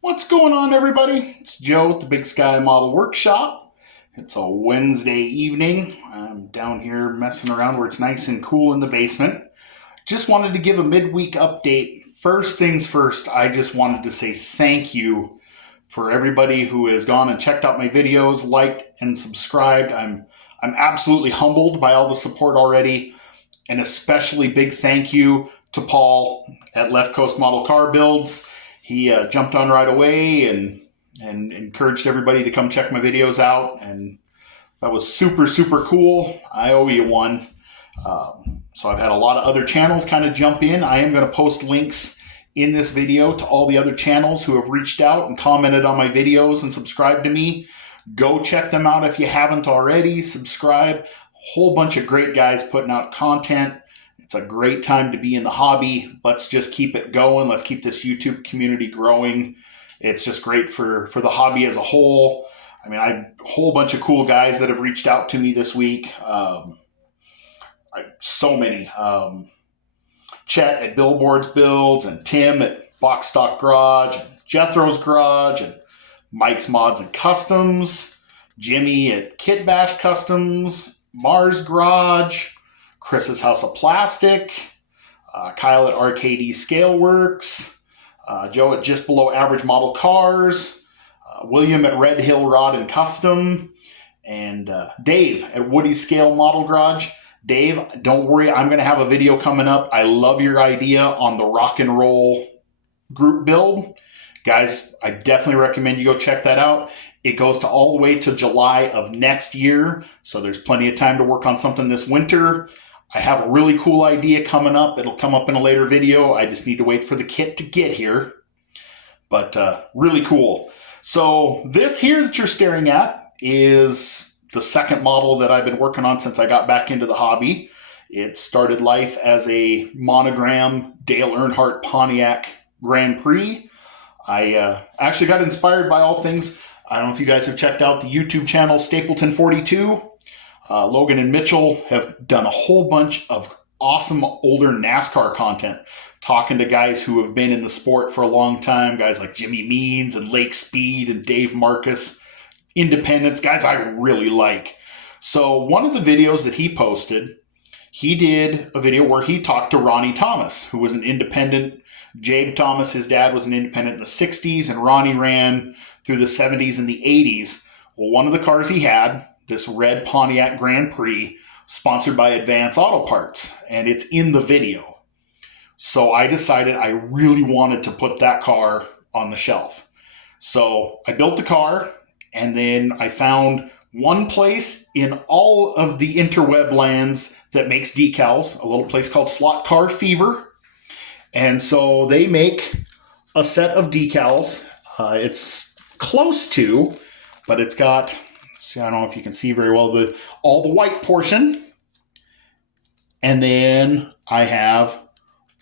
What's going on, everybody? It's Joe at the Big Sky Model Workshop. It's a Wednesday evening. I'm down here messing around where it's nice and cool in the basement. Just wanted to give a midweek update. First things first, I just wanted to say thank you for everybody who has gone and checked out my videos, liked and subscribed. I'm absolutely humbled by all the support already, and especially big thank you to Paul at Left Coast Model Car Builds. He jumped on right away and encouraged everybody to come check my videos out, and that was super cool. I owe you one. So I've had a lot of other channels kind of jump in. I am going to post links in this video to all the other channels who have reached out and commented on my videos and subscribed to me. Go check them out if you haven't already. Subscribe. Whole bunch of great guys putting out content. It's a great time to be in the hobby. Let's just keep it going. Let's keep this YouTube community growing. It's just great for the hobby as a whole. I mean, I have a whole bunch of cool guys that have reached out to me this week. So many. Chet at Billboards Builds, and Tim at Box Stock Garage, and Jethro's Garage, and Mike's Mods and Customs, Jimmy at Kit Bash Customs, Mars Garage, Chris's House of Plastic, Kyle at RKD Scaleworks, Joe at Just Below Average Model Cars, William at Red Hill Rod and Custom, and Dave at Woody Scale Model Garage. Dave, don't worry, I'm going to have a video coming up. I love your idea on the rock and roll group build. Guys, I definitely recommend you go check that out. It goes to all the way to July of next year, so there's plenty of time to work on something this winter. I have a really cool idea coming up. It'll come up in a later video. I just need to wait for the kit to get here. But really cool. So this here that you're staring at is the second model that I've been working on since I got back into the hobby. It started life as a monogram Dale Earnhardt Pontiac Grand Prix. I actually got inspired by all things. I don't know if you guys have checked out the YouTube channel Stapleton 42. Logan and Mitchell have done a whole bunch of awesome older NASCAR content, talking to guys who have been in the sport for a long time, guys like Jimmy Means and Lake Speed and Dave Marcus, independents, guys I really like. So one of the videos that he posted, he did a video where he talked to Ronnie Thomas, who was an independent. Jabe Thomas, his dad, was an independent in the 60s, and Ronnie ran through the 70s and the 80s. Well, one of the cars he had, this red Pontiac Grand Prix, sponsored by Advance Auto Parts, and it's in the video. So I decided I really wanted to put that car on the shelf. So I built the car, and then I found one place in all of the interweb lands that makes decals, a little place called Slot Car Fever. And so they make a set of decals. It's close to, but it's got, see, I don't know if you can see very well, all the white portion. And then I have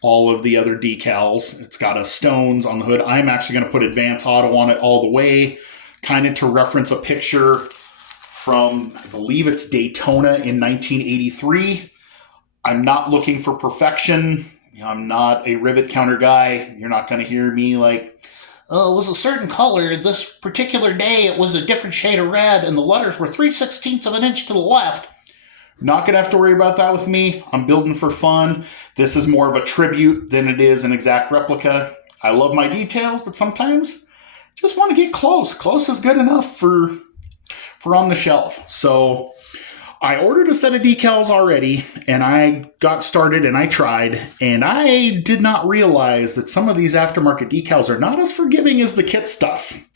all of the other decals. It's got a Stones on the hood. I'm actually going to put Advance Auto on it all the way, kind of to reference a picture from, I believe it's Daytona in 1983. I'm not looking for perfection. I'm not a rivet counter guy. You're not going to hear me like, oh, it was a certain color. This particular day, it was a different shade of red, and the letters were 3/16 of an inch to the left. Not going to have to worry about that with me. I'm building for fun. This is more of a tribute than it is an exact replica. I love my details, but sometimes just want to get close. Close is good enough for on the shelf. So I ordered a set of decals already, and I got started and I tried, and I did not realize that some of these aftermarket decals are not as forgiving as the kit stuff.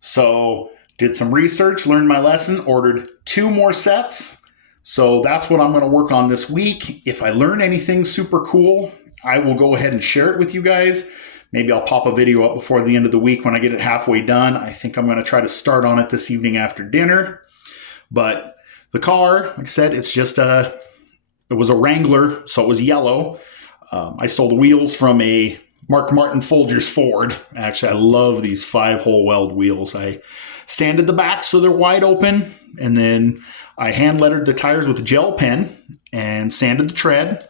So did some research, learned my lesson, ordered 2 more sets. So that's what I'm going to work on this week. If I learn anything super cool, I will go ahead and share it with you guys. Maybe I'll pop a video up before the end of the week when I get it halfway done. I think I'm going to try to start on it this evening after dinner. But the car, like I said, it was a Wrangler, so it was yellow. I stole the wheels from a Mark Martin Folgers Ford. Actually, I love these 5-hole weld wheels. I sanded the back so they're wide open, and then I hand lettered the tires with a gel pen and sanded the tread.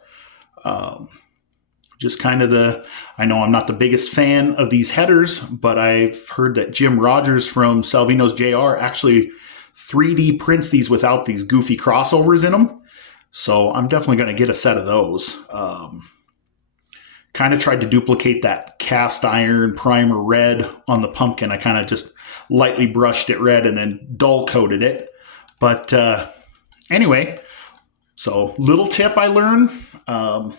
just kind of I know I'm not the biggest fan of these headers, but I've heard that Jim Rogers from Salvino's JR actually 3D prints these without these goofy crossovers in them. So I'm definitely going to get a set of those. Kind of tried to duplicate that cast iron primer red on the pumpkin. I kind of just lightly brushed it red and then dull coated it. But anyway, so little tip I learned,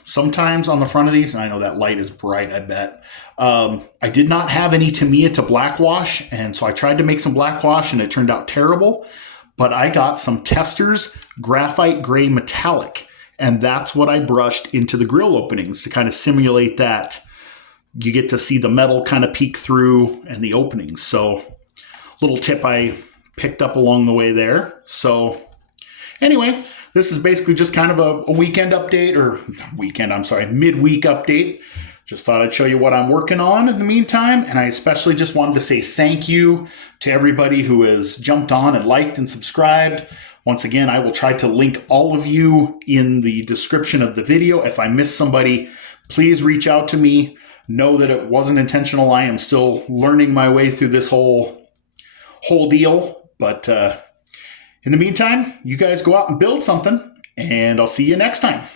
sometimes on the front of these, and I know that light is bright, I bet, I did not have any Tamiya to blackwash, and so I tried to make some blackwash and it turned out terrible, but I got some Testors Graphite Gray Metallic, and that's what I brushed into the grill openings to kind of simulate that. You get to see the metal kind of peek through and the openings. So little tip I picked up along the way there. So anyway, this is basically just kind of a weekend update, or midweek update. Just thought I'd show you what I'm working on in the meantime. And I especially just wanted to say thank you to everybody who has jumped on and liked and subscribed. Once again, I will try to link all of you in the description of the video. If I miss somebody, please reach out to me. Know that it wasn't intentional. I am still learning my way through this whole deal. But in the meantime, you guys go out and build something, and I'll see you next time.